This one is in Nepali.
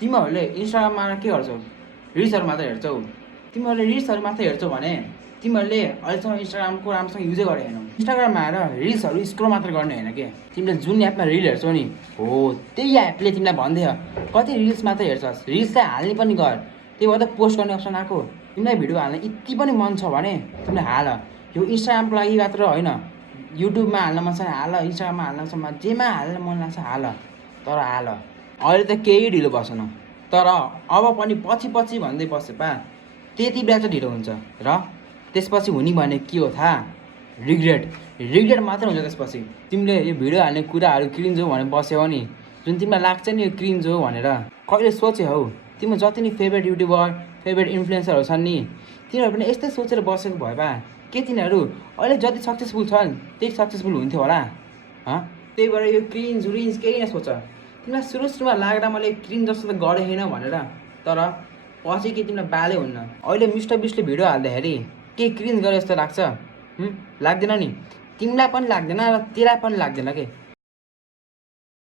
तिमीहरूले इन्स्टाग्राममा के गर्छौ? रिल्सहरू मात्र हेर्छौ। तिमीहरूले रिल्सहरू मात्र हेर्छौ भने तिमीहरूले अहिलेसम्म इन्स्टाग्रामको राम्रोसँग युजै गरेको छैनौ। इन्स्टाग्राममा आएर रिल्सहरू स्क्रोल मात्र गर्ने होइन के। तिमीले जुन एपमा रिल हेर्छौ नि हो त्यही एपले तिमीलाई भन्दैछ कति रिल्स मात्र हेर्छस्। रिल्स चाहिँ हाल्ने पनि गर। त्यही भएर त पोस्ट गर्ने अप्सन आएको। तिमीलाई भिडियो हाल्न यति पनि मन छ भने तिमीले हाल। यो इन्स्टाग्रामको लागि मात्र होइन, युट्युबमा हाल्न मन छ हाल, इन्स्टाग्राममा हाल्न मन छ जेमा हाल्न मन लाग्छ हाल, तर हाल। अहिले त केही ढिलो बसेन, तर अब पनि पछि भन्दै बसे पा त्यति बेला चाहिँ ढिलो हुन्छ र त्यसपछि हुने भने के हो थाहा? रिग्रेट मात्र हुन्छ त्यसपछि। तिमीले यो भिडियो हाल्ने कुराहरू क्रिन्ज हो भनेर बस्यौ नि, जुन तिमीलाई लाग्छ नि यो क्रिन्ज हो भनेर, कहिले सोचे हौ? तिम्रो जति नि फेभरेट युट्युबर फेभरेट इन्फ्लुएन्सरहरू छन् नि तिनीहरू पनि यस्तै सोचेर बसेको भए पा के तिनीहरू अहिले जति सक्सेसफुल छन् त्यही सक्सेसफुल हुन्थ्यो होला? त्यही भएर यो क्रिन्ज रिन्ज केही नसोच। तिमीलाई सुरुमा लाग्दा मैले क्रिन्ज जस्तो त गरेँ छैन भनेर, तर पछि के तिमीलाई बालै हुन्न। अहिले मिस्टर बिस्टले भिडियो हाल्दाखेरि के क्रिन्ज गरे जस्तो लाग्छ? लाग्दैन नि, तिमीलाई पनि लाग्दैन र त्यसलाई पनि लाग्दैन के।